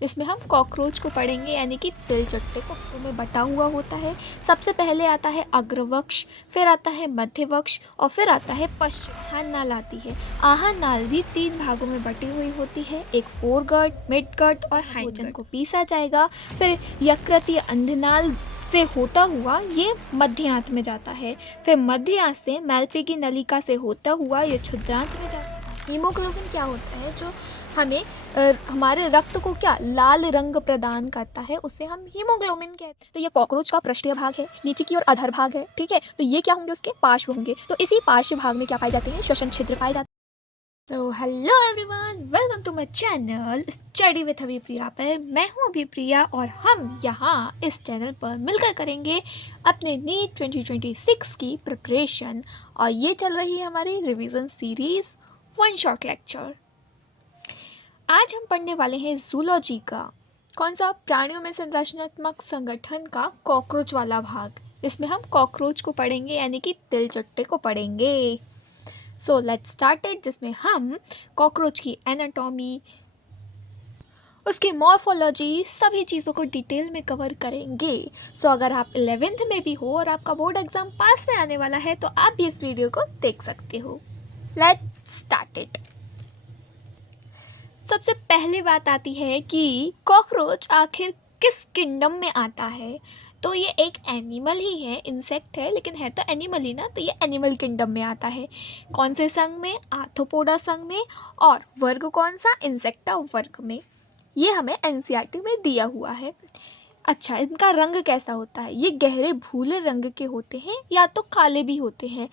इसमें हम कॉकरोच को पढ़ेंगे, यानी कि तिलचट्टे को। तो में बटा हुआ होता है। सबसे पहले आता है अग्रवक्ष, फिर आता है मध्यवक्ष और फिर आता है पश्चिम। आहार नाल आती है। आहार नाल भी 3 भागों में बटी हुई होती है, एक फोरगट, मिडगट और हाइंडगट। को पीसा जाएगा, फिर यकृत अंधनाल से होता हुआ ये मध्य आंत में जाता है, फिर मध्य आंत से मैल्पिगी नलिका से होता हुआ ये क्षुद्रांत में जाता है। हीमोग्लोबिन क्या होता है? जो हमें हमारे रक्त को क्या लाल रंग प्रदान करता है, उसे हम हीमोग्लोबिन कहते हैं। तो ये कॉकरोच का पृष्ठीय भाग है, नीचे की ओर अधर भाग है, ठीक है। तो ये क्या होंगे? उसके पार्श्व होंगे। तो इसी पार्श्व भाग में क्या पाए जाते हैं? श्वसन छिद्र पाए जाते हैं। तो hello everyone, welcome to my channel study with Abhipriya पर। मैं हूँ अभिप्रिया और हम यहाँ इस चैनल पर मिलकर करेंगे अपने नीट 2026 की प्रिपरेशन। और ये चल रही है हमारी revision series one shot lecture. आज हम पढ़ने वाले हैं जूलॉजी का। कौन सा? प्राणियों में संरचनात्मक संगठन का कॉकरोच वाला भाग। इसमें हम कॉकरोच को पढ़ेंगे, यानी कि तिलचट्टे को पढ़ेंगे। सो लेट्स स्टार्ट इट, जिसमें हम कॉकरोच की एनाटॉमी, उसकी मॉर्फोलॉजी, सभी चीज़ों को डिटेल में कवर करेंगे। सो अगर आप 11th में भी हो और आपका बोर्ड एग्जाम पास में आने वाला है तो आप भी इस वीडियो को देख सकते हो। Let's start it. सबसे पहले बात आती है कि कॉकरोच आखिर किस किंगडम में आता है। तो ये एक एनिमल ही है, इंसेक्ट है, लेकिन है तो एनिमल ही ना। तो ये एनिमल किंगडम में आता है। कौन से संघ में? आर्थ्रोपोडा संघ में। और वर्ग कौन सा? इंसेक्टा वर्ग में। ये हमें एनसीईआरटी में दिया हुआ है। अच्छा, इनका रंग कैसा होता है? ये गहरे भूरे रंग के होते हैं या तो काले भी होते हैं।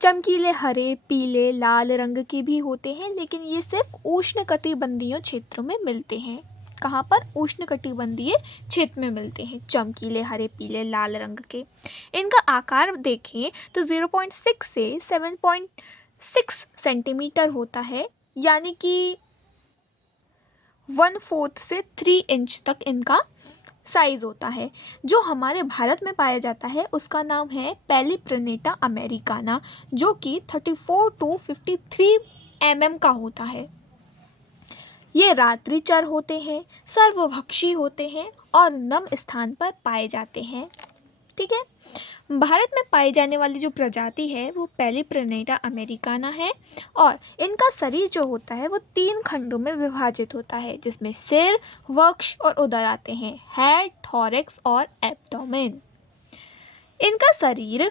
चमकीले हरे, पीले, लाल रंग के भी होते हैं, लेकिन ये सिर्फ उष्णकटिबंधीय क्षेत्रों में मिलते हैं। कहाँ पर? उष्णकटिबंधीय क्षेत्र में मिलते हैं चमकीले हरे, पीले, लाल रंग के। इनका आकार देखें तो 0.6 से 7.6 सेंटीमीटर होता है, यानी कि 1/4 से 3 इंच तक इनका साइज होता है। जो हमारे भारत में पाया जाता है उसका नाम है पैलीप्रिनेटा अमेरिकाना, जो कि 34 to 53 mm का होता है। ये रात्रिचर होते हैं, सर्वभक्षी होते हैं और नम स्थान पर पाए जाते हैं। ठीक है। भारत में पाई जाने वाली जो प्रजाति है वो पैलीप्रिनेटा अमेरिकाना है। और इनका शरीर जो होता है वो 3 खंडों में विभाजित होता है, जिसमें सिर, वक्ष और उदर आते हैं। हेड, थॉरेक्स और एब्डोमेन। इनका शरीर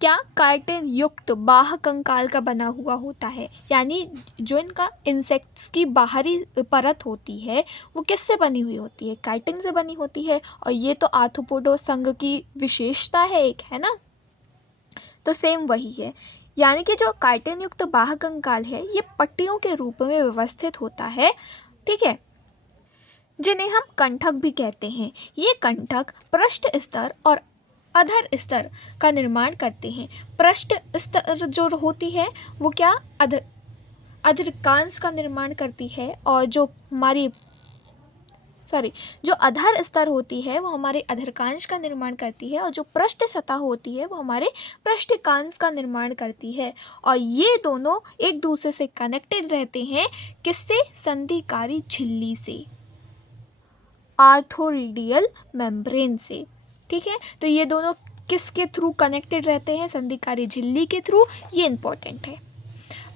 क्या काइटिन युक्त बाह्य कंकाल का बना हुआ होता है, यानी जो इनका इंसेक्ट्स की बाहरी परत होती है वो किससे बनी हुई होती है? काइटिन से बनी होती है। और ये तो आर्थ्रोपोडा संघ की विशेषता है एक, है ना। तो सेम वही है, यानी कि जो काइटिन युक्त बाह्य कंकाल है ये पट्टियों के रूप में व्यवस्थित होता है। ठीक है, जिन्हें हम कंठक भी कहते हैं। ये कंठक पृष्ठ स्तर और अधर स्तर का निर्माण करते हैं। पृष्ठ स्तर जो होती है वो क्या अधरकांश का निर्माण करती है, और जो हमारी जो अधर स्तर होती है वो हमारे अधरकांश का निर्माण करती है, और जो पृष्ठ सतह होती है वो हमारे पृष्ठकांश का निर्माण करती है। और ये दोनों एक दूसरे से कनेक्टेड रहते हैं। किससे? संधिकारी झिल्ली से, आर्थोरीडियल मेम्ब्रेन से। ठीक है, तो ये दोनों किसके थ्रू कनेक्टेड रहते हैं? संधिकारी झिल्ली के थ्रू। ये इंपॉर्टेंट है।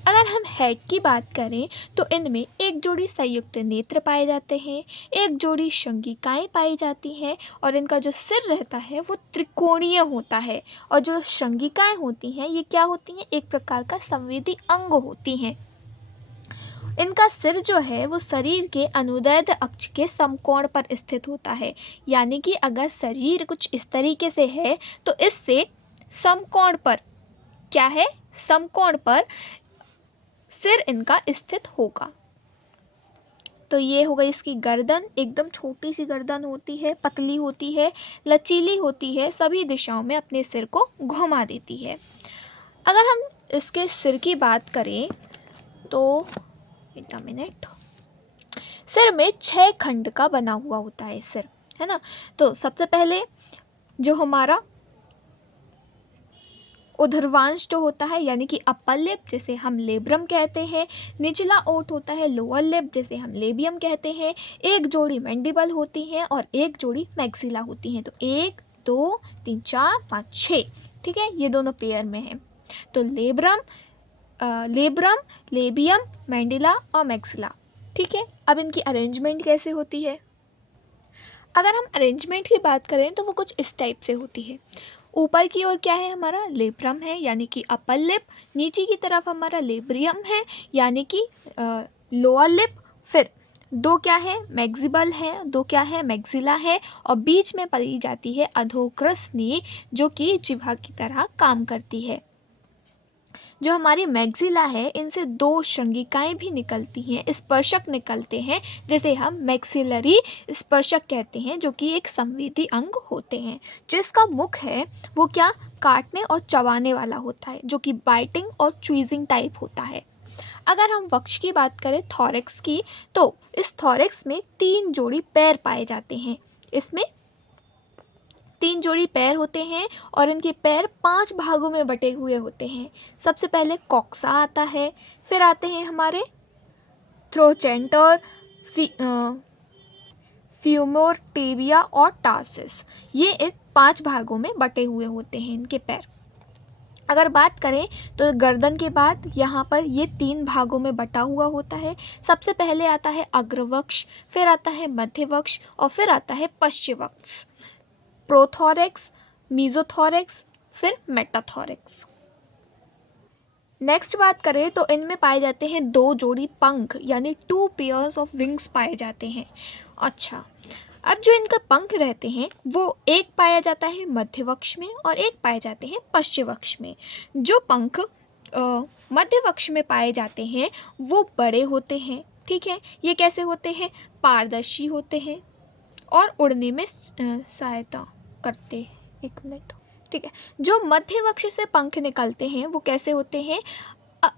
अगर हम हेड की बात करें तो इनमें एक जोड़ी संयुक्त नेत्र पाए जाते हैं, एक जोड़ी शंगिकाएं पाई जाती हैं, और इनका जो सिर रहता है वो त्रिकोणीय होता है। और जो शंगिकाएं होती हैं ये क्या होती हैं? एक प्रकार का संवेदी अंग होती हैं। इनका सिर जो है वो शरीर के अनुदैर्ध्य अक्ष के समकोण पर स्थित होता है, यानी कि अगर शरीर कुछ इस तरीके से है तो इससे समकोण पर क्या है? समकोण पर सिर इनका स्थित होगा। तो ये हो गई इसकी गर्दन। एकदम छोटी सी गर्दन होती है, पतली होती है, लचीली होती है, सभी दिशाओं में अपने सिर को घुमा देती है। अगर हम इसके सिर की बात करें तो एक मिनट, सिर में 6 खंड का बना हुआ होता है सिर, है ना। तो सबसे पहले जो हमारा उर्ध्वांश जो होता है यानी कि अपर लिप जिसे हम लेब्रम कहते हैं, निचला ओठ होता है लोअर लिप जिसे हम लेबियम कहते हैं, एक जोड़ी मैंडिबल होती हैं और एक जोड़ी मैक्सिला होती हैं। तो 1 2 3 4 5 6, ठीक है, ये दोनों पेयर में हैं। तो लेब्रम, लेबियम, मैंडिला और मैक्सिला, ठीक है। अब इनकी अरेंजमेंट कैसे होती है? अगर हम अरेंजमेंट की बात करें तो वो कुछ इस टाइप से होती है। ऊपर की ओर क्या है हमारा? लेब्रम है यानी कि अपर लिप, नीचे की तरफ हमारा लेब्रियम है यानी कि लोअर लिप, फिर दो क्या है? मैक्सिबल है, दो क्या है? मैक्सिला है, और बीच में पाई जाती है अधोकृष्णी जो कि जिह्वा की तरह काम करती है। जो हमारी मैक्सिला है इनसे दो श्रृंगिकाएं भी निकलती हैं, स्पर्शक निकलते हैं, जिसे हम मैक्सिलरी स्पर्शक कहते हैं, जो कि एक संवेदी अंग होते हैं। जो इसका मुख है वो क्या? काटने और चबाने वाला होता है, जो कि बाइटिंग और चूइजिंग टाइप होता है। अगर हम वक्ष की बात करें, थॉरेक्स की, तो इस थॉरेक्स में 3 जोड़ी पैर पाए जाते हैं। इसमें 3 जोड़ी पैर होते हैं और इनके पैर 5 भागों में बटे हुए होते हैं। सबसे पहले कॉक्सा आता है, फिर आते हैं हमारे थ्रोचेंटर, फ्यूमोर, टेबिया और टार्सिस। ये इन 5 भागों में बटे हुए होते हैं इनके पैर। अगर बात करें तो गर्दन के बाद यहाँ पर ये 3 भागों में बटा हुआ होता है। सबसे पहले आता है अग्रवक्ष, फिर आता है मध्यवक्ष और फिर आता है पश्चवक्ष। प्रोथोरेक्स, मीजोथोरेक्स, फिर मेटाथोरेक्स। नेक्स्ट बात करें तो इनमें पाए जाते हैं 2 जोड़ी पंख यानी 2 पेयर्स ऑफ विंग्स पाए जाते हैं। अच्छा, अब जो इनका पंख रहते हैं वो एक पाया जाता है मध्यवक्ष में और एक पाए जाते हैं पश्चवक्ष में। जो पंख मध्यवक्ष में पाए जाते हैं वो बड़े होते हैं, ठीक है। ये कैसे होते हैं? पारदर्शी होते हैं और उड़ने में सहायता करते हैं। 1 मिनट, ठीक है। जो मध्यवक्ष से पंख निकलते हैं वो कैसे होते हैं?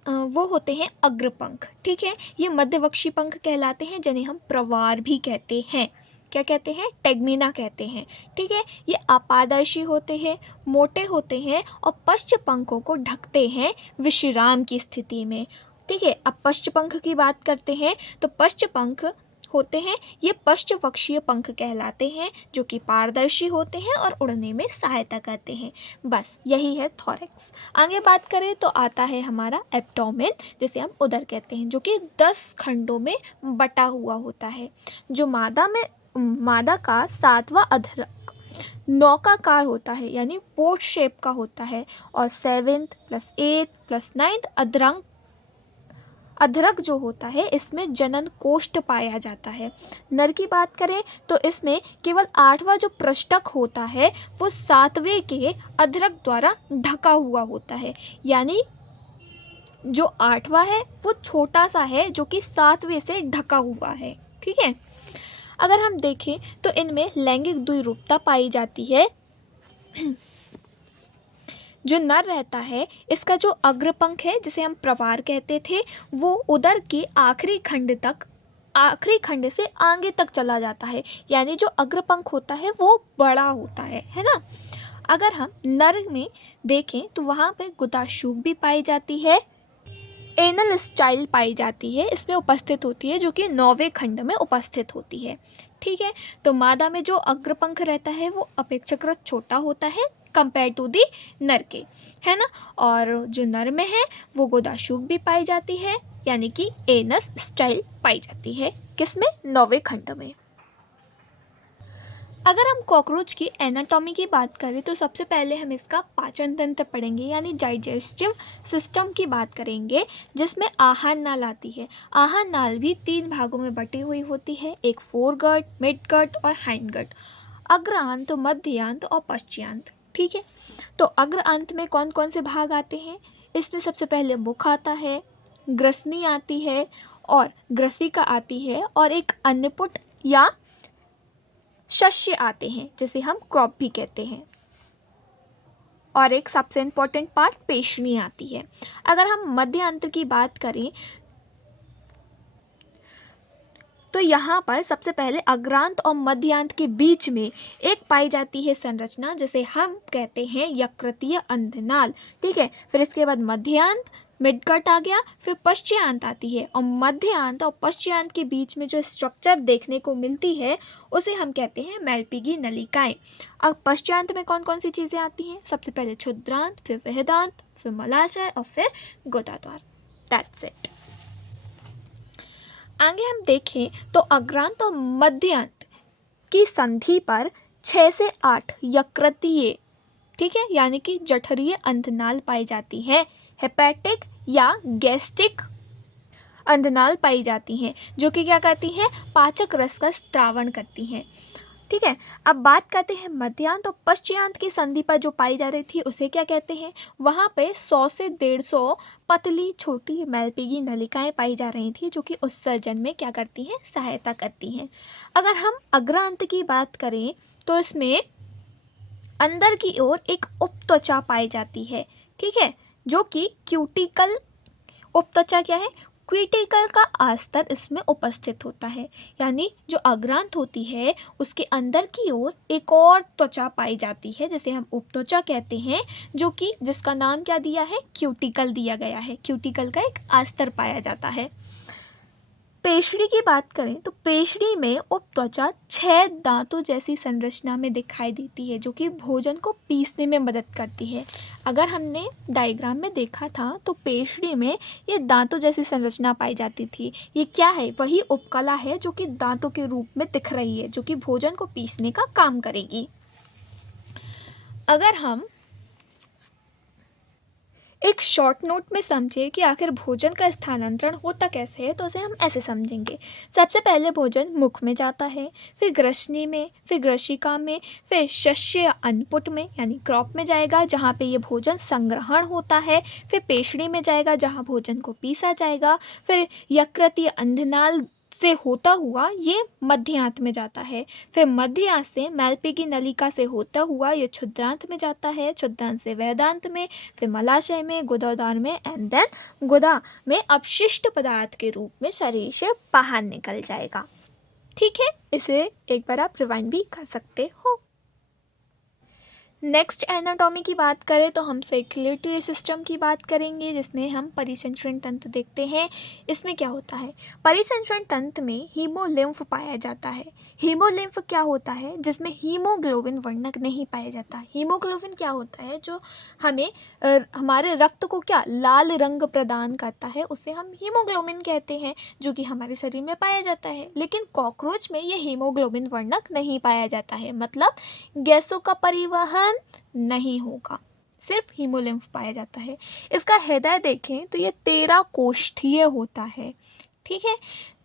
वो होते हैं अग्रपंख, ठीक है। ये मध्यवक्षी पंख कहलाते हैं, जिन्हें हम प्रवार भी कहते हैं। क्या कहते हैं? टेगमिना कहते हैं, ठीक है। ये अपारदर्शी होते हैं, मोटे होते हैं और पश्च पंखों को ढकते हैं विश्राम की स्थिति में, ठीक है। अब पश्च पंख की बात करते हैं तो पश्च पंख होते हैं, ये पश्चवक्षीय पंख कहलाते हैं, जो कि पारदर्शी होते हैं और उड़ने में सहायता करते हैं। बस यही है थॉरेक्स। आगे बात करें तो आता है हमारा एब्डोमेन, जिसे हम उदर कहते हैं, जो कि 10 खंडों में बटा हुआ होता है। जो मादा का 7वां अधरक नौकाकार होता है यानी पोर्ट शेप का होता है, और 7th + 8th + 9th अधरक जो होता है इसमें जनन कोष्ठ पाया जाता है। नर की बात करें तो इसमें केवल 8वां जो पृष्ठक होता है वो 7वें के अधरक द्वारा ढका हुआ होता है, यानी जो 8वां है वो छोटा सा है जो कि 7वें से ढका हुआ है, ठीक है। अगर हम देखें तो इनमें लैंगिक द्विरूपता पाई जाती है। जो नर रहता है इसका जो अग्रपंख है जिसे हम प्रवार कहते थे वो उदर के आखिरी खंड से आगे तक चला जाता है, यानी जो अग्रपंख होता है वो बड़ा होता है ना। अगर हम नर में देखें तो वहाँ पे गुदाशूक भी पाई जाती है, एनल स्टाइल पाई जाती है, इसमें उपस्थित होती है, जो कि 9वें खंड में उपस्थित होती है, ठीक है। तो मादा में जो अग्रपंख रहता है वो अपेक्षाकृत छोटा होता है कंपेयर टू दी नर के, है ना। और जो नर में है वो गोदाशूक भी पाई जाती है, यानी कि एनस स्टाइल पाई जाती है, किसमें? 9वें खंड में। अगर हम कॉकरोच की एनाटॉमी की बात करें तो सबसे पहले हम इसका पाचन तंत्र पढ़ेंगे, यानी डाइजेस्टिव सिस्टम की बात करेंगे, जिसमें आहार नाल आती है। आहार नाल भी 3 भागों में बटी हुई होती है, एक फोरगट, मिडगट और हाइंडगट, अग्रांत, मध्यांत और पश्चांत, ठीक है। तो अग्र अंत में कौन कौन से भाग आते हैं? इसमें सबसे पहले मुख आता है, ग्रसनी आती है और ग्रसिका आती है, और एक अन्नपुट या शस्य आते हैं जिसे हम क्रॉप भी कहते हैं, और एक सबसे इम्पोर्टेंट पार्ट पेशनी आती है। अगर हम मध्य अंत की बात करें तो यहाँ पर सबसे पहले अग्रांत और मध्यांत के बीच में एक पाई जाती है संरचना जिसे हम कहते हैं यकृतीय अंधनाल। ठीक है, फिर इसके बाद मध्यांत, मिडगट आ गया, फिर पश्चांत आती है और मध्यांत और पश्चांत के बीच में जो स्ट्रक्चर देखने को मिलती है उसे हम कहते हैं मैल्पिगी नलिकाएं। अब पश्चांत में कौन कौन सी चीज़ें आती हैं? सबसे पहले क्षुद्रांत, फिर वहदांत, फिर मलाशय और फिर गोदाद्वार। That's it. आगे हम देखें तो अग्रांत और मध्यांत की संधि पर 6 से 8 यकृतीय, ठीक है, यानी कि जठरीय अंधनाल पाई जाती है। हेपेटिक या गैस्ट्रिक अंधनाल पाई जाती हैं जो कि क्या करती हैं? पाचक रस का स्त्रावण करती हैं। ठीक है, अब बात करते हैं मध्यांत और पश्चांत की संधि पर जो पाई जा रही थी उसे क्या कहते हैं? वहाँ पे 100 से 150 पतली छोटी मैल्पिगी नलिकाएं पाई जा रही थी जो कि उत्सर्जन में क्या करती हैं? सहायता करती हैं। अगर हम अग्रांत की बात करें तो इसमें अंदर की ओर एक उपत्वचा पाई जाती है। ठीक है, जो कि क्यूटिकल, उपत्वचा क्या है? क्यूटिकल का आस्तर इसमें उपस्थित होता है, यानी जो अग्रांत होती है उसके अंदर की ओर एक और त्वचा पाई जाती है जिसे हम उपत्वचा कहते हैं, जो कि जिसका नाम क्या दिया है? क्यूटिकल दिया गया है। क्यूटिकल का एक आस्तर पाया जाता है। पेशड़ी की बात करें तो पेशड़ी में उपत्वचा 6 दांतों जैसी संरचना में दिखाई देती है जो कि भोजन को पीसने में मदद करती है। अगर हमने डायग्राम में देखा था तो पेशड़ी में ये दांतों जैसी संरचना पाई जाती थी। ये क्या है? वही उपकला है जो कि दांतों के रूप में दिख रही है, जो कि भोजन को पीसने का काम करेगी। अगर हम एक शॉर्ट नोट में समझे कि आखिर भोजन का स्थानांतरण होता कैसे है तो उसे हम ऐसे समझेंगे। सबसे पहले भोजन मुख में जाता है, फिर ग्रसनी में, फिर ग्रशिका में, फिर शस्य या अन्नपुट में यानी क्रॉप में जाएगा जहाँ पे ये भोजन संग्रहण होता है, फिर पेशड़ी में जाएगा जहाँ भोजन को पीसा जाएगा, फिर यकृतीय अंधनाल से होता हुआ ये मध्यांत में जाता है, फिर मध्यांत से मैल्पिगी नलिका से होता हुआ ये क्षुद्रांत में जाता है, क्षुद्रांत से वेदांत में, फिर मलाशय में, गुदाद्वार में एंड देन गुदा में अपशिष्ट पदार्थ के रूप में शरीर से बाहर निकल जाएगा। ठीक है, इसे एक बार आप रिवाइंड भी कर सकते हो। नेक्स्ट एनाटॉमी की बात करें तो हम सर्कुलेटरी सिस्टम की बात करेंगे जिसमें हम परिसंचरण तंत्र देखते हैं। इसमें क्या होता है? परिसंचरण तंत्र में हीमोलिम्फ पाया जाता है। हीमोलिम्फ क्या होता है? जिसमें हीमोग्लोबिन वर्णक नहीं पाया जाता। हीमोग्लोबिन क्या होता है? जो हमें हमारे रक्त को क्या लाल रंग प्रदान करता है, उसे हम हीमोग्लोबिन कहते हैं, जो कि हमारे शरीर में पाया जाता है। लेकिन कॉकरोच में ये हीमोग्लोबिन वर्णक नहीं पाया जाता है, मतलब गैसों का परिवहन नहीं होगा, सिर्फ हीमोलिम्फ पाया जाता है। इसका हृदय देखें तो ये 13 कोष्ठीय होता है। ठीक है,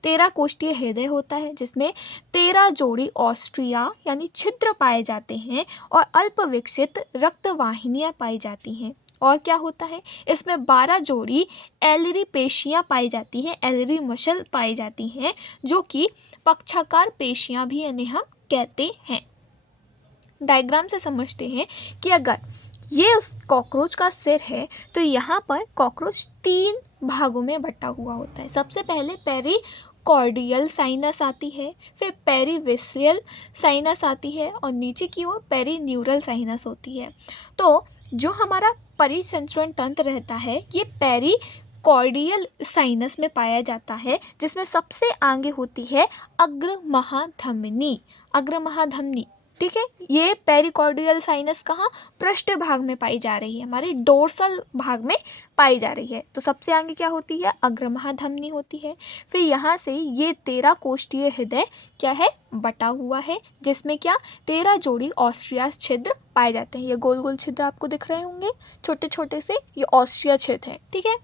13 कोष्ठीय हृदय होता है जिसमें 13 जोड़ी ऑस्ट्रिया यानी छिद्र पाए जाते हैं और अल्प विकसित रक्त वाहिनियां पाई जाती हैं। और क्या होता है? इसमें 12 जोड़ी एलरी पेशियां पाई जाती हैं, एलरी मसल पाई जाती हैं, जो कि पक्षाकार पेशियां भी इन्हें हम कहते हैं। डायग्राम से समझते हैं कि अगर ये उस कॉकरोच का सिर है तो यहाँ पर कॉकरोच 3 भागों में बटा हुआ होता है। सबसे पहले पेरिकॉर्डियल साइनस आती है, फिर पेरिविसियल साइनस आती है और नीचे की ओर पेरीन्यूरल साइनस होती है। तो जो हमारा परिसंचरण तंत्र रहता है ये पेरिकॉर्डियल साइनस में पाया जाता है, जिसमें सबसे आगे होती है अग्र महाधमनी। अग्र महाधमनी, ठीक है, ये पेरिकॉर्डियल साइनस कहाँ? पृष्ठ भाग में पाई जा रही है, हमारे डोर्सल भाग में पाई जा रही है। तो सबसे आगे क्या होती है? अग्र महाधमनी होती है। फिर यहाँ से ये 13 कोष्ठीय हृदय क्या है? बटा हुआ है, जिसमें क्या 13 जोड़ी ऑस्ट्रिया छिद्र पाए जाते हैं। ये गोल गोल छिद्र आपको दिख रहे होंगे छोटे छोटे से, ये ऑस्ट्रिया छिद्र है। ठीक है,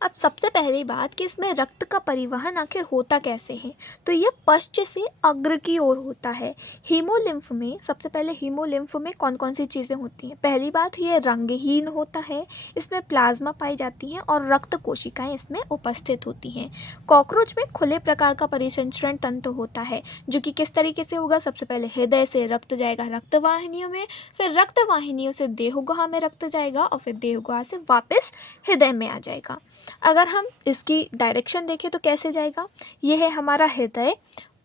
अब सबसे पहली बात कि इसमें रक्त का परिवहन आखिर होता कैसे है, तो ये पश्च से अग्र की ओर होता है। हीमोलिम्फ में सबसे पहले हीमोलिम्फ में कौन कौन सी चीज़ें होती हैं? पहली बात, ये रंगहीन होता है, इसमें प्लाज्मा पाई जाती हैं और रक्त कोशिकाएं इसमें उपस्थित होती हैं। कॉकरोच में खुले प्रकार का परिसंचरण तंत्र होता है, जो कि किस तरीके से होगा? सबसे पहले हृदय से रक्त जाएगा रक्तवाहिनियों में, फिर रक्तवाहिनियों से देहगुहा में रक्त जाएगा और फिर देहगुहा से वापस हृदय में आ जाएगा। अगर हम इसकी डायरेक्शन देखें तो कैसे जाएगा, ये है हमारा हृदय,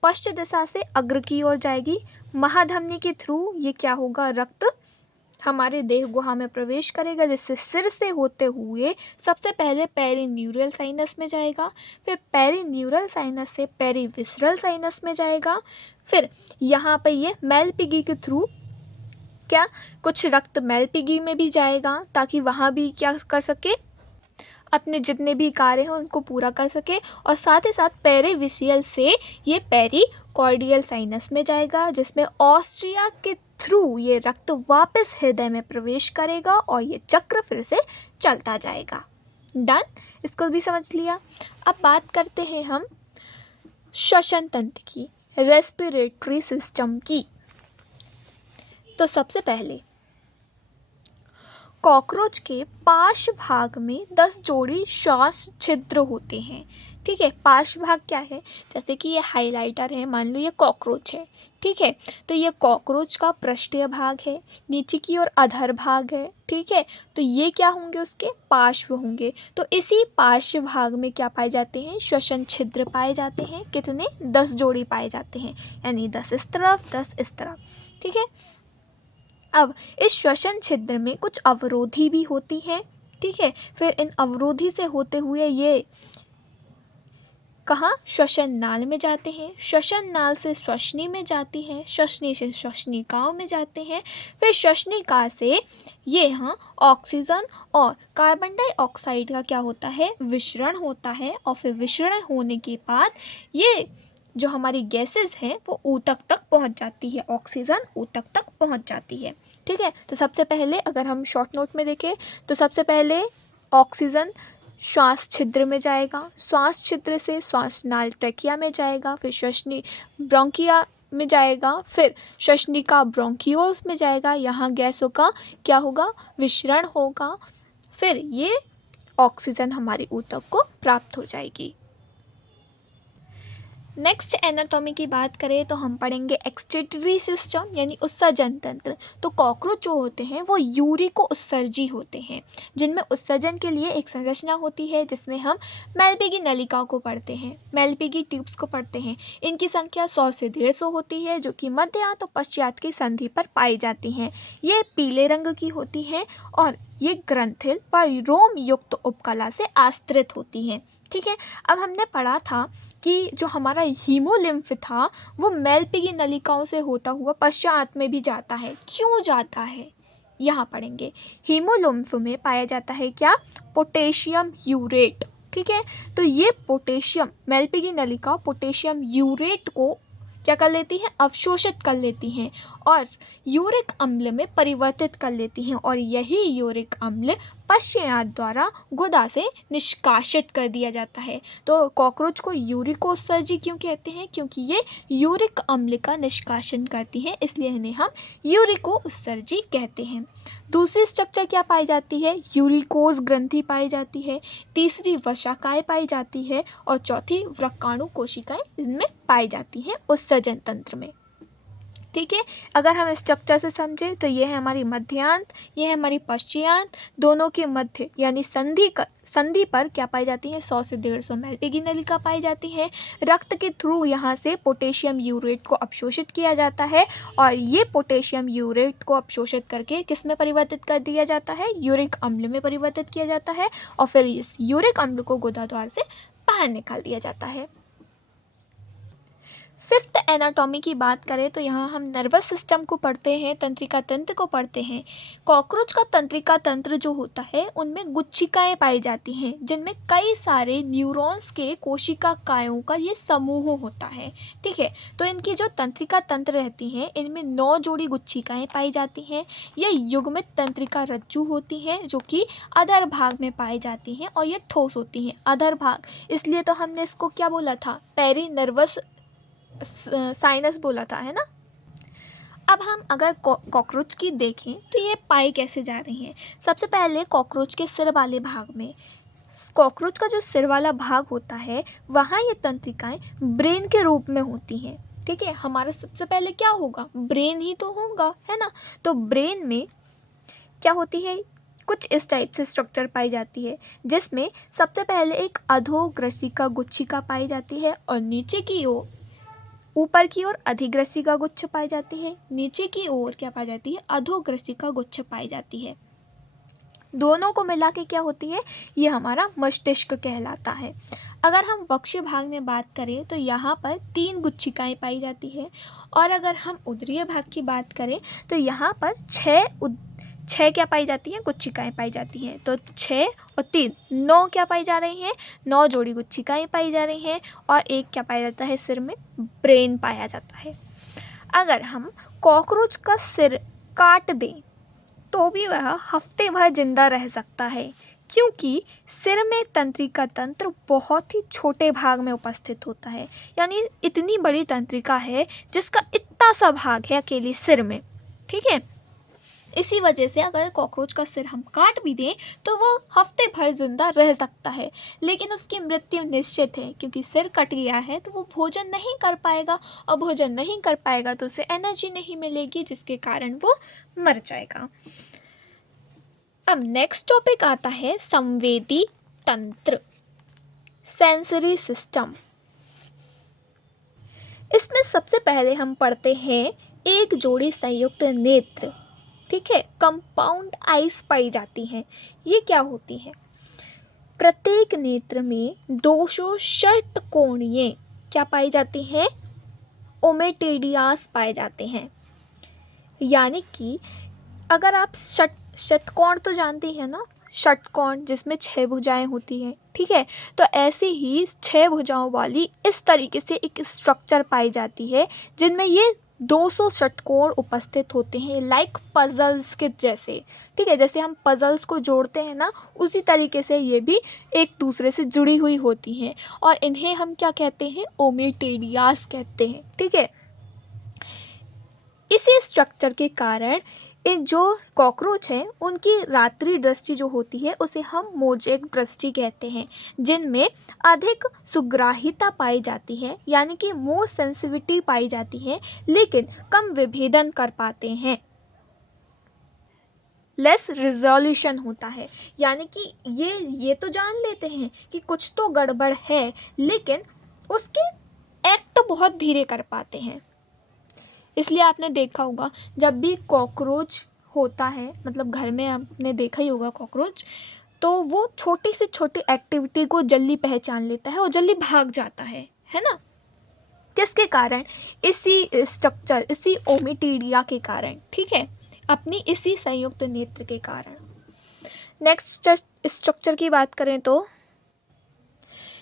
पश्चिम दिशा से अग्र की ओर जाएगी, महाधमनी के थ्रू ये क्या होगा, रक्त हमारे देह गुहा में प्रवेश करेगा, जिससे सिर से होते हुए सबसे पहले पेरीन्यूरल साइनस में जाएगा, फिर पेरीन्यूरल साइनस से पेरीविसरल साइनस में जाएगा, फिर यहाँ पे ये मेलपिगी के थ्रू क्या कुछ रक्त मेलपिगी में भी जाएगा, ताकि वहाँ भी क्या कर सके, अपने जितने भी कार्य हैं उनको पूरा कर सके, और साथ ही साथ पेरीविसियल से ये पेरिकॉर्डियल साइनस में जाएगा, जिसमें ऑस्ट्रिया के थ्रू ये रक्त वापस हृदय में प्रवेश करेगा और ये चक्र फिर से चलता जाएगा। डन, इसको भी समझ लिया। अब बात करते हैं हम श्वसन तंत्र की, रेस्पिरेटरी सिस्टम की। तो सबसे पहले कॉकरोच के पार्श्व भाग में 10 जोड़ी श्वास छिद्र होते हैं। ठीक है, पार्श्व भाग क्या है, जैसे कि ये हाइलाइटर है, मान लो ये कॉकरोच है। ठीक है, तो ये कॉकरोच का पृष्ठीय भाग है, नीचे की ओर अधर भाग है। ठीक है, तो ये क्या होंगे, उसके पार्श्व होंगे। तो इसी पार्श्व भाग में क्या पाए जाते हैं, श्वसन छिद्र पाए जाते हैं। कितने, 10 जोड़ी पाए जाते हैं, यानी 10 इस तरफ 10 इस तरफ। ठीक है, अब इस श्वसन छिद्र में कुछ अवरोधी भी होती हैं। ठीक है, फिर इन अवरोधी से होते हुए ये कहाँ, श्वसन नाल में जाते हैं, श्वसन नाल से श्वसनी में जाती हैं, श्वसनी से श्वसनिकाओं में जाते हैं, फिर श्वसनिका से ये यहाँ ऑक्सीजन और कार्बन डाइऑक्साइड का क्या होता है, विसरण होता है, और फिर विसरण होने के बाद ये जो हमारी गैसेस हैं वो ऊतक तक पहुंच जाती है, ऑक्सीजन ऊतक तक पहुंच जाती है। ठीक है, तो सबसे पहले अगर हम शॉर्ट नोट में देखें तो सबसे पहले ऑक्सीजन श्वास छिद्र में जाएगा, श्वास छिद्र से श्वास नाल ट्रैकिया में जाएगा, फिर श्वसनी ब्रोंकिया में जाएगा, फिर श्वसनिका ब्रोंकियोल्स में जाएगा, यहाँ गैसों का क्या होगा, विसरण होगा, फिर ये ऑक्सीजन हमारी ऊतक को प्राप्त हो जाएगी। नेक्स्ट एनाटॉमी की बात करें तो हम पढ़ेंगे एक्सक्रीटरी सिस्टम, यानी उत्सर्जन तंत्र। तो कॉकरोच जो होते हैं वो यूरिको उत्सर्जी होते हैं, जिनमें उत्सर्जन के लिए एक संरचना होती है, जिसमें हम मेलपिगी नलिका को पढ़ते हैं, मेलपिगी ट्यूब्स को पढ़ते हैं। इनकी संख्या 100 से 150 होती है, जो कि मध्यात और पश्चात की संधि पर पाई जाती हैं। ये पीले रंग की होती हैं और ये ग्रंथिल व रोम युक्त उपकला से आश्रित होती हैं। ठीक है, अब हमने पढ़ा था कि जो हमारा हीमोलिम्फ था वो मेलपिगी नलिकाओं से होता हुआ पश्चात में भी जाता है। क्यों जाता है, यहाँ पढ़ेंगे। हीमोलिम्फ में पाया जाता है क्या, पोटेशियम यूरेट। ठीक है, तो ये पोटेशियम, मेलपिगी नलिका पोटेशियम यूरेट को क्या कर लेती हैं, अवशोषित कर लेती हैं और यूरिक अम्ल में परिवर्तित कर लेती हैं, और यही यूरिक अम्ल पश्चात द्वारा गुदा से निष्कासित कर दिया जाता है। तो कॉकरोच को यूरिको उत्सर्जी क्यों कहते हैं, क्योंकि ये यूरिक अम्ल का निष्कासन करती हैं, इसलिए इन्हें हम यूरिको उत्सर्जी कहते हैं। दूसरी स्ट्रक्चर क्या पाई जाती है, यूरिकोज ग्रंथि पाई जाती है, तीसरी वशाकाएँ पाई जाती है, और चौथी व्रकाणु कोशिकाएँ इनमें पाई जाती हैं उत्सर्जन तंत्र में। ठीक है, अगर हम स्ट्रक्चर से समझें तो ये है हमारी मध्यांत, ये है हमारी पश्चात, दोनों के मध्य यानी संधि पर क्या पाई जाती है, 100 से 150 मेलपिगी नलिका पाई जाती है। रक्त के थ्रू यहाँ से पोटेशियम यूरेट को अवशोषित किया जाता है, और ये पोटेशियम यूरेट को अवशोषित करके किस में परिवर्तित कर दिया जाता है, यूरिक अम्ल में परिवर्तित किया जाता है, और फिर इस यूरिक अम्ल को गुदा द्वार से बाहर निकाल दिया जाता है। फिफ्थ एनाटॉमी की बात करें तो यहाँ हम नर्वस सिस्टम को पढ़ते हैं, तंत्रिका तंत्र को पढ़ते हैं। कॉकरोच का तंत्रिका तंत्र जो होता है उनमें गुच्छिकाएँ पाई जाती हैं, जिनमें कई सारे न्यूरॉन्स के कोशिका कायों का ये समूह होता है। ठीक है, तो इनकी जो तंत्रिका तंत्र रहती हैं इनमें 9 जोड़ी गुच्छिकाएँ पाई जाती हैं। ये युग्मित तंत्रिका रज्जु होती हैं, जो कि अधर भाग में पाई जाती हैं, और ये ठोस होती हैं। अधर भाग इसलिए तो हमने इसको क्या बोला था, पेरी नर्वस साइनस बोला था, है ना। अब हम अगर कॉकरोच की देखें तो ये पाई कैसे जा रही हैं। सबसे पहले कॉकरोच के सिर वाले भाग में, कॉकरोच का जो सिर वाला भाग होता है वहाँ ये तंत्रिकाएं ब्रेन के रूप में होती हैं। ठीक है, हमारा सबसे पहले क्या होगा, ब्रेन ही तो होगा, है ना। तो ब्रेन में क्या होती है, कुछ इस टाइप से स्ट्रक्चर पाई जाती है, जिसमें सबसे पहले एक अधोग्रसिका गुच्छिका पाई जाती है और नीचे की ओर, ऊपर की ओर अधिग्रसिका गुच्छ पाई जाती है, नीचे की ओर क्या पाई जाती है, अधोग्रसिका गुच्छ पाई जाती है। दोनों को मिला के क्या होती है, ये हमारा मस्तिष्क कहलाता है। अगर हम वक्षीय भाग में बात करें तो यहाँ पर 3 गुच्छिकाएँ पाई जाती है, और अगर हम उदरीय भाग की बात करें तो यहाँ पर 6 क्या पाई जाती हैं, गुच्छिकाएँ पाई जाती हैं। तो 6 और 3 9 क्या पाई जा रही हैं, 9 जोड़ी गुच्छिकाएँ पाई जा रही हैं, और एक क्या पाया जाता है, सिर में ब्रेन पाया जाता है। अगर हम कॉकरोच का सिर काट दें तो भी वह हफ्ते भर जिंदा रह सकता है, क्योंकि सिर में तंत्रिका तंत्र बहुत ही छोटे भाग में उपस्थित होता है। यानी इतनी बड़ी तंत्रिका है जिसका इतना सा भाग है अकेली सिर में, ठीक है। इसी वजह से अगर कॉकरोच का सिर हम काट भी दें तो वो हफ्ते भर जिंदा रह सकता है, लेकिन उसकी मृत्यु निश्चित है, क्योंकि सिर कट गया है तो वो भोजन नहीं कर पाएगा, और भोजन नहीं कर पाएगा तो उसे एनर्जी नहीं मिलेगी, जिसके कारण वो मर जाएगा। अब नेक्स्ट टॉपिक आता है संवेदी तंत्र, सेंसरी सिस्टम। इसमें सबसे पहले हम पढ़ते हैं एक जोड़ी संयुक्त नेत्र, ठीक है, कंपाउंड आइज पाई जाती हैं। ये क्या होती है, प्रत्येक नेत्र में 200 षट्कोणीय क्या पाई जाती हैं, ओमेटेडियास पाए जाते हैं। यानी कि अगर आप षटकोण तो जानती है ना, षटकोण जिसमें 6 भुजाएं होती हैं, ठीक है, तो ऐसे ही 6 भुजाओं वाली इस तरीके से एक स्ट्रक्चर पाई जाती है जिनमें ये 200 षटकोण उपस्थित होते हैं, लाइक पजल्स के जैसे, ठीक है, जैसे हम पजल्स को जोड़ते हैं ना, उसी तरीके से ये भी एक दूसरे से जुड़ी हुई होती हैं, और इन्हें हम क्या कहते हैं, ओमेटेडियास कहते हैं, ठीक है। इसी स्ट्रक्चर के कारण इन जो कॉकरोच हैं उनकी रात्रि दृष्टि जो होती है उसे हम मोजेक दृष्टि कहते हैं, जिनमें अधिक सुग्राहिता पाई जाती है, यानी कि मोर सेंसिटिविटी पाई जाती है, लेकिन कम विभेदन कर पाते हैं, लेस रिजोल्यूशन होता है। यानी कि ये तो जान लेते हैं कि कुछ तो गड़बड़ है, लेकिन उसके एक्ट बहुत धीरे कर पाते हैं। इसलिए आपने देखा होगा जब भी कॉकरोच होता है, मतलब घर में आपने देखा ही होगा कॉकरोच, तो वो छोटी से छोटी एक्टिविटी को जल्दी पहचान लेता है और जल्दी भाग जाता है ना, किसके कारण, इसी स्ट्रक्चर, इसी ओमेटिडिया के कारण, ठीक है, अपनी इसी संयुक्त नेत्र के कारण। नेक्स्ट स्ट्रक्चर की बात करें तो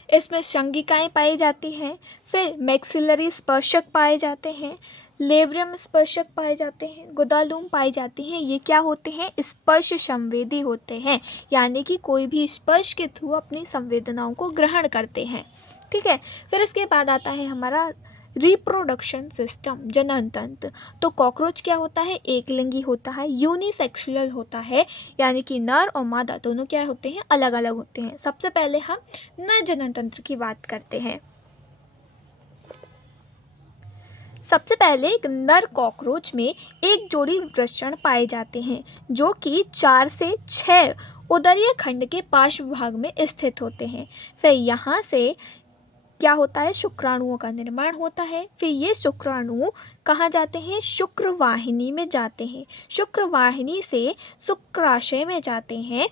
इसमें संगिकाएँ पाई जाती हैं, फिर मैक्सिलरी स्पर्शक पाए जाते हैं, लेब्रियम स्पर्शक पाए जाते हैं, गुदालूम पाई जाती हैं। ये क्या होते हैं, स्पर्श संवेदी होते हैं, यानी कि कोई भी स्पर्श के थ्रू अपनी संवेदनाओं को ग्रहण करते हैं, ठीक है। फिर इसके बाद आता है हमारा रिप्रोडक्शन सिस्टम, जनन तंत्र। तो कॉकरोच क्या होता है, एक लिंगी होता है, यूनिसेक्सुअल होता है, यानी कि नर और मादा दोनों क्या होते हैं, अलग अलग होते हैं। सबसे पहले हम नर जनन तंत्र की बात करते हैं। सबसे पहले एक नर कॉकरोच में एक जोड़ी वृषण पाए जाते हैं, जो कि 4 से 6 उदरीय खंड के पार्श्व भाग में स्थित होते हैं। फिर यहाँ से क्या होता है, शुक्राणुओं का निर्माण होता है। फिर ये शुक्राणु कहाँ जाते हैं, शुक्रवाहिनी में जाते हैं, शुक्रवाहिनी से शुक्राशय में जाते हैं,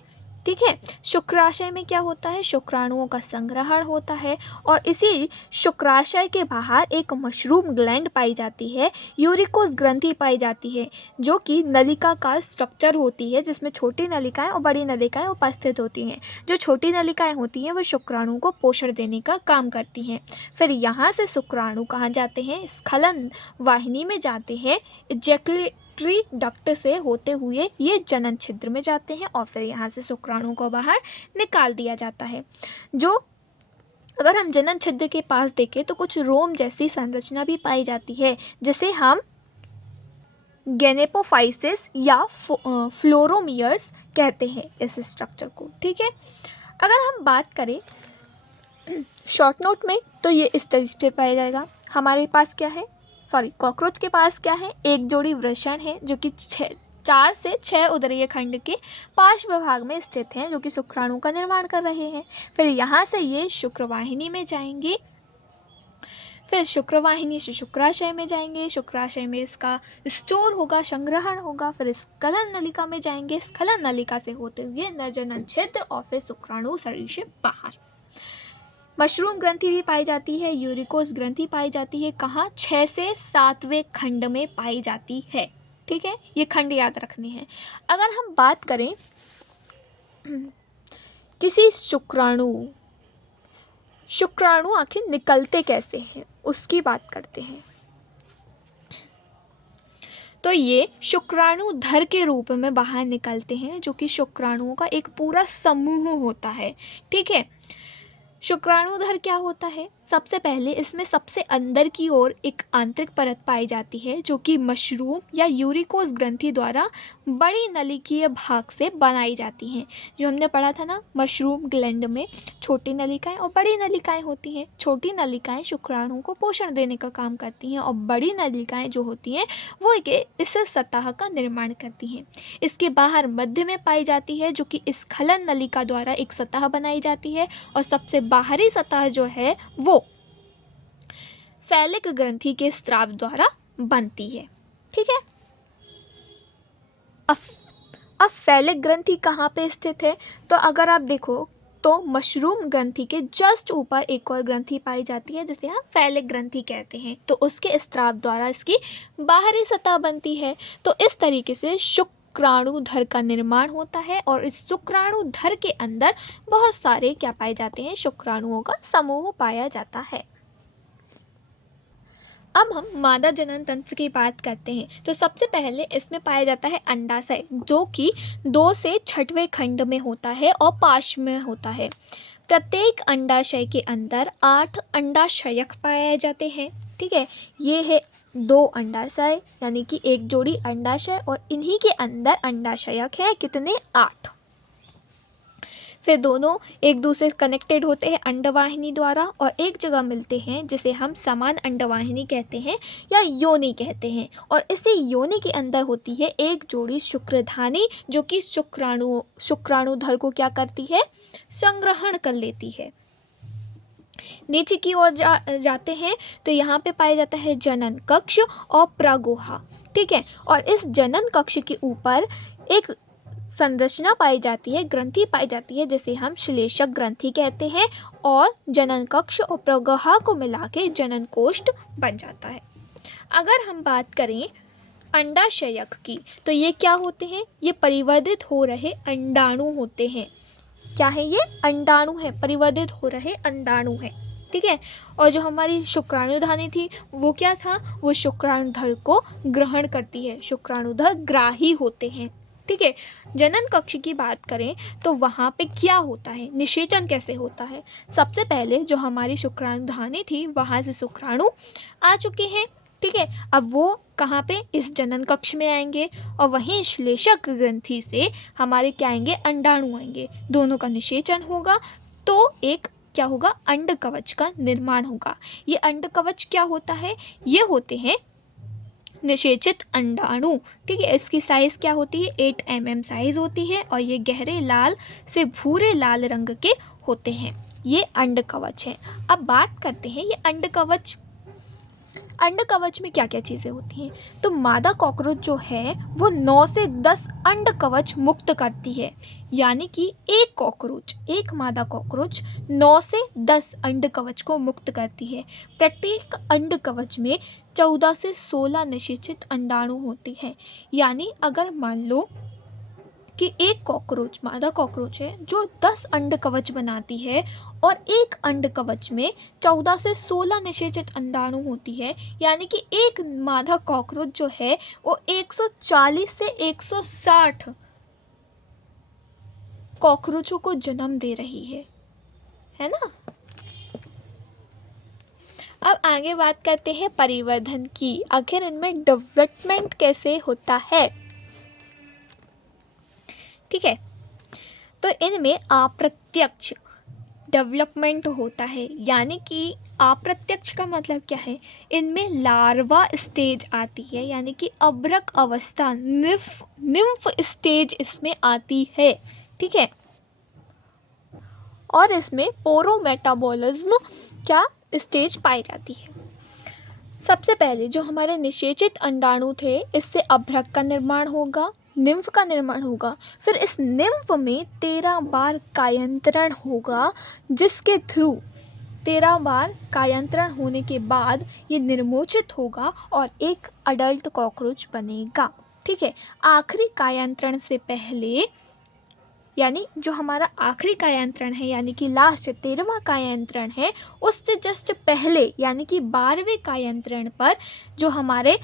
ठीक है। शुक्राशय में क्या होता है, शुक्राणुओं का संग्रहण होता है, और इसी शुक्राशय के बाहर एक मशरूम ग्लैंड पाई जाती है, यूरिकोस ग्रंथि पाई जाती है, जो कि नलिका का स्ट्रक्चर होती है, जिसमें छोटी नलिकाएं और बड़ी नलिकाएं उपस्थित होती हैं। जो छोटी नलिकाएं होती हैं वो शुक्राणु को पोषण देने का काम करती हैं। फिर यहाँ से शुक्राणु कहाँ जाते हैं, स्खलन वाहिनी में जाते हैं, इजैकुलेटरी डक्ट से होते हुए ये जनन छिद्र में जाते हैं, और फिर यहाँ से शुक्राणु को बाहर निकाल दिया जाता है। जो अगर हम जनन छिद्र के पास देखें तो कुछ रोम जैसी संरचना भी पाई जाती है, जिसे हम गेनेपोफाइसिस या फ्लोरोमियर्स कहते हैं इस स्ट्रक्चर को, ठीक है। अगर हम बात करें शॉर्ट नोट में तो ये इस तरीके से पाया जाएगा। हमारे पास क्या है, कॉकरोच के पास क्या है, एक जोड़ी वृषण है जो कि 4 से 6 उदरीय खंड के पार्श्व भाग में स्थित हैं, जो कि शुक्राणु का निर्माण कर रहे हैं। फिर यहाँ से ये शुक्रवाहिनी में जाएंगे, फिर शुक्रवाहिनी से शुक्राशय में जाएंगे, शुक्राशय में इसका स्टोर होगा, संग्रहण होगा, फिर स्खलन नलिका में जाएंगे, स्खलन नलिका से होते हुए नरजनन क्षेत्र और फिर शुक्राणु शरीर से बाहर। मशरूम ग्रंथि भी पाई जाती है, यूरिकोस ग्रंथि पाई जाती है। कहाँ? 6 से 7वें खंड में पाई जाती है। ठीक है, ये खंड याद रखने हैं। अगर हम बात करें किसी शुक्राणु आखिर निकलते कैसे हैं उसकी बात करते हैं। तो ये शुक्राणुधर के रूप में बाहर निकलते हैं, जो कि शुक्राणुओं का एक पूरा समूह होता है। ठीक है, शुक्राणुधर क्या होता है? सबसे पहले इसमें सबसे अंदर की ओर एक आंतरिक परत पाई जाती है, जो कि मशरूम या यूरिकोस ग्रंथि द्वारा बड़ी नलिकीय भाग से बनाई जाती हैं। जो हमने पढ़ा था ना, मशरूम ग्लैंड में छोटी नलिकाएं और बड़ी नलिकाएं होती हैं। छोटी नलिकाएं शुक्राणुओं को पोषण देने का काम करती हैं और बड़ी नलिकाएं जो होती हैं वो इस सतह का निर्माण करती हैं। इसके बाहर मध्य में पाई जाती है, जो कि स्खलन नलिका द्वारा एक सतह बनाई जाती है, और सबसे बाहरी सतह जो है वो फैलिक ग्रंथि के स्राव द्वारा बनती है। ठीक है, अब फैलिक ग्रंथि कहाँ पे स्थित है? तो अगर आप देखो तो मशरूम ग्रंथि के जस्ट ऊपर एक और ग्रंथि पाई जाती है, जिसे हम फैलिक ग्रंथि कहते हैं। तो उसके स्राव द्वारा इसकी बाहरी सतह बनती है। तो इस तरीके से शुक्राणुधर का निर्माण होता है, और इस शुक्राणुधर के अंदर बहुत सारे क्या पाए जाते हैं? शुक्राणुओं का समूह पाया जाता है। अब हम मादा जनन तंत्र की बात करते हैं। तो सबसे पहले इसमें पाया जाता है अंडाशय, जो कि 2 से 6वें खंड में होता है और पार्श्व में होता है। प्रत्येक अंडाशय के अंदर 8 अंडाशयक पाए जाते हैं। ठीक है, ये है 2 अंडाशय, यानी कि एक जोड़ी अंडाशय, और इन्हीं के अंदर अंडाशयक है कितने? 8। फिर दोनों एक दूसरे कनेक्टेड होते हैं अंडवाहिनी द्वारा और एक जगह मिलते हैं, जिसे हम समान अंडवाहिनी कहते हैं या योनि कहते हैं। और इसी योनि के अंदर होती है एक जोड़ी शुक्रधानी, जो कि शुक्राणुधर को क्या करती है? संग्रहण कर लेती है। नीचे की ओर जाते हैं तो यहाँ पे पाया जाता है जनन कक्ष और प्रगुहा। ठीक है, और इस जनन कक्ष के ऊपर एक संरचना पाई जाती है, ग्रंथि पाई जाती है, जिसे हम श्लेषक ग्रंथि कहते हैं, और जनन कक्ष और प्रगुहा को मिला के जनन कोष्ठ बन जाता है। अगर हम बात करें अंडाशयक की, तो ये क्या होते हैं? ये परिवर्धित हो रहे अंडाणु होते हैं। क्या है ये? अंडाणु है, परिवर्धित हो रहे अंडाणु है। ठीक है, और जो हमारी शुक्राणुधानी थी वो क्या था? वो शुक्राणुधर को ग्रहण करती है, शुक्राणुधर ग्राही होते हैं। ठीक है, जनन कक्ष की बात करें तो वहाँ पे क्या होता है? निषेचन कैसे होता है? सबसे पहले जो हमारी शुक्राणुधानी थी वहाँ से शुक्राणु आ चुके हैं। ठीक है, अब वो कहाँ पे? इस जनन कक्ष में आएंगे, और वहीं श्लेषक ग्रंथि से हमारे क्या आएंगे? अंडाणु आएंगे। दोनों का निषेचन होगा तो एक क्या होगा? अंड कवच का निर्माण होगा। ये अंड कवच क्या होता है? ये होते हैं निषेचित अंडाणु। ठीक है, इसकी साइज़ क्या होती है? 8 mm साइज़ होती है, और ये गहरे लाल से भूरे लाल रंग के होते हैं। ये अंड कवच है। अब बात करते हैं ये अंड कवच में क्या क्या चीज़ें होती हैं। तो मादा कॉकरोच जो है वो 9 से 10 अंड कवच मुक्त करती है, यानी कि एक मादा कॉकरोच 9 से 10 अंड कवच को मुक्त करती है। प्रत्येक अंड कवच में 14 से 16 निषेचित अंडाणु होती हैं। यानी अगर मान लो कि एक कॉकरोच, मादा कॉकरोच है, जो 10 अंड कवच बनाती है और एक अंड कवच में 14 से 16 निषेचित अंडाणु होती है, यानी कि एक मादा कॉकरोच जो है वो 140 से 160 कॉकरोचों को जन्म दे रही है ना। अब आगे बात करते हैं परिवर्धन की। आखिर इनमें डेवलपमेंट कैसे होता है? ठीक है, तो इनमें अप्रत्यक्ष डेवलपमेंट होता है, यानी कि अप्रत्यक्ष का मतलब क्या है, इनमें लार्वा स्टेज आती है, यानी कि अभ्रक अवस्था निम्फ स्टेज इसमें आती है। ठीक है, और इसमें पोरोमेटाबॉलिज्म क्या स्टेज पाई जाती है। सबसे पहले जो हमारे निषेचित अंडाणु थे, इससे अभ्रक का निर्माण होगा, निम्फ का निर्माण होगा, फिर इस निम्फ में 13 बार कायांतरण होगा, जिसके थ्रू 13 बार कायांतरण होने के बाद ये निर्मोचित होगा और एक अडल्ट कॉकरोच बनेगा। ठीक है, आखिरी कायांतरण से पहले, यानी जो हमारा आखिरी कायांतरण है, यानी कि लास्ट 13वां कायांतरण है, उससे जस्ट पहले यानी कि 12वें कायांतरण पर जो हमारे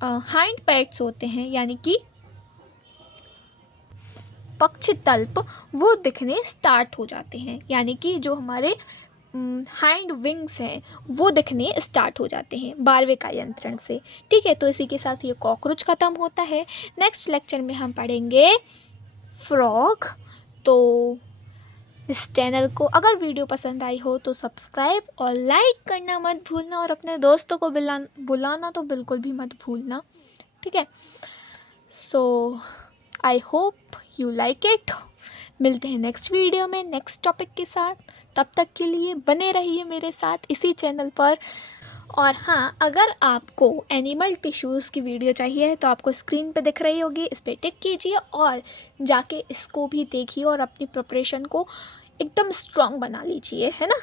हाइंड पैड्स होते हैं, यानी कि पक्ष तल्प, वो दिखने स्टार्ट हो जाते हैं, यानी कि जो हमारे हाइंड विंग्स हैं वो दिखने स्टार्ट हो जाते हैं 12वें कायांतरण से। ठीक है, तो इसी के साथ ये कॉकरोच ख़त्म होता है। नेक्स्ट लेक्चर में हम पढ़ेंगे फ्रॉग। तो इस चैनल को अगर वीडियो पसंद आई हो तो सब्सक्राइब और लाइक करना मत भूलना, और अपने दोस्तों को बुलाना तो बिल्कुल भी मत भूलना। ठीक है, so I hope you like it. मिलते हैं नेक्स्ट वीडियो में नेक्स्ट टॉपिक के साथ। तब तक के लिए बने रहिए मेरे साथ इसी चैनल पर। और हाँ, अगर आपको एनिमल टिश्यूज़ की वीडियो चाहिए तो आपको स्क्रीन पे दिख रही होगी, इस पर टिक कीजिए और जाके इसको भी देखिए और अपनी प्रिपरेशन को एकदम स्ट्रॉन्ग बना लीजिए, है ना।